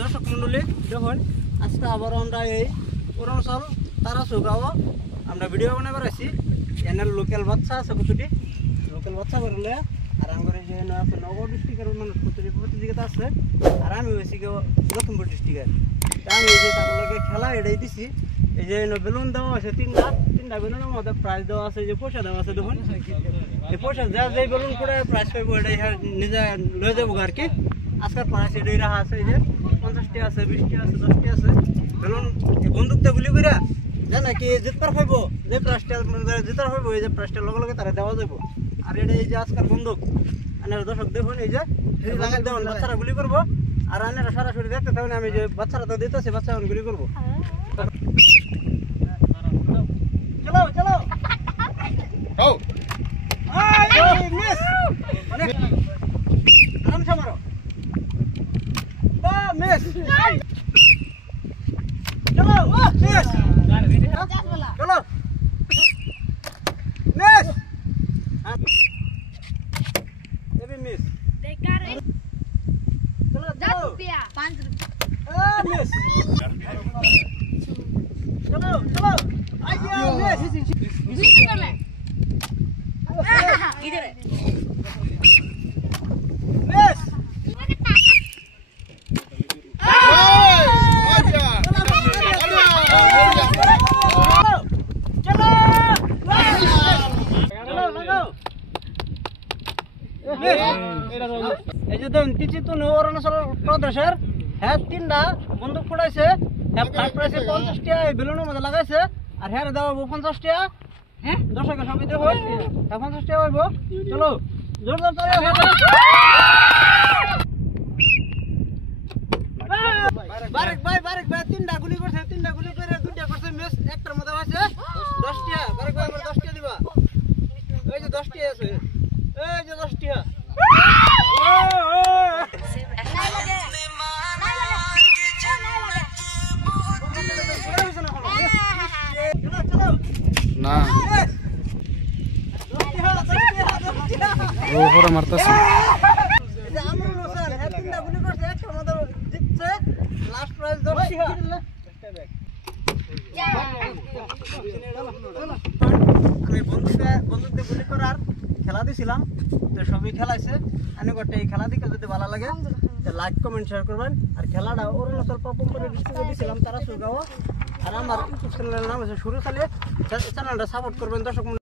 দর্শক মন্ডলী দেখুন আজকে আবার আমরা এই অরুণাচল তারাসুগাঁও আমরা ভিডিও বানাবার আছি এনার লোকাল বাচ্চা আছে কতটি লোকাল বাচ্চা করলে আর আমার এই যে আছে নগর ডিস্ট্রিক্টের মানুষ কতটি প্রতিযোগিতা আছে আর আমি হয়েছি লখিমপুর ডিস্ট্রিক্টের আমি এই যে তারপরে খেলা এটাই দিছি এই যে বেলুন দেওয়া আছে তিনটা বেলুনের মধ্যে প্রাইজ দেওয়া আছে যে পয়সা দেওয়া আছে দেখুন এই পয়সা যা যে বেলুন করে প্রাইজ পাইব এটাই নিজে লয়ে যাবো আর কি আজকের প্রাইস এটাই রাখা আছে এই যে 50টি আছে 20টি আছে 10টি আছে বেলুন বন্দুকটা গুলি করে যা নাকি জিতবার হইব যে প্রাইসটা জিতার হইব এই যে প্রাইসটা লগে লগে তারা দেওয়া যাবো আর এটা এই যে আজকের বন্দুক আনার দর্শক দেখুন এই যে লাগাই দেবেন বাচ্চারা গুলি করবো আর আনারা সরাসরি দেখতে থাকুন আমি যে বাচ্চারা তো দিতেছি বাচ্চা গুলি করবো চলো চলো মিস আরাম সে মারো মিস চলো মিস চলো মিস এবি মিস চলো চলো 5 रुपया मिस चलो चलो आइए मिस इधर मिस এই যে দেখুন তিচিতুন অরুণাচল প্রদেশের হ্যাঁ তিনটা বন্দুক ফুটাইছে হ্যাঁ ফার্স্ট প্রাইসে 50 টাকা এই বেলুনের মধ্যে লাগাইছে আর হ্যাঁ দেওয়া 50 টাকা হ্যাঁ দর্শকের সবাই দেবো হ্যাঁ 50 টাকা হইব চলো জোর জোর চলে বারেক ভাই তিনটা গুলি করছে তিনটা গুলি করে দুইটা করছে মিস একটার মধ্যে হয়েছে 10 টাকা বারেক ভাই আমার 10 টাকা দিবা এই যে 10 টাকা আছে এই যে 10 টাকা না ও করে মারতাছে এটা আমরা লোসার হ্যাঁ তিনটা গুলি করছে একটার মধ্যে জিতছে লাস্ট প্রাইজ 10 টাকা আমি বন্ধুদের গুলি করার খেলা দিছিলাম তো সবই খেলাইছে আমি গোটা এই খেলা দিকে যদি ভালো লাগে তো লাইক কমেন্ট শেয়ার করবেন আর খেলাটা অরুণাচল পাপুমপুরের ডিস্ট্রিক্টে দিছিলাম তারাসুগাঁও আর আমার ইউটিউব চ্যানেলের নাম আছে সুরুখালী চ্যানেলটা সাপোর্ট করবেন দর্শক।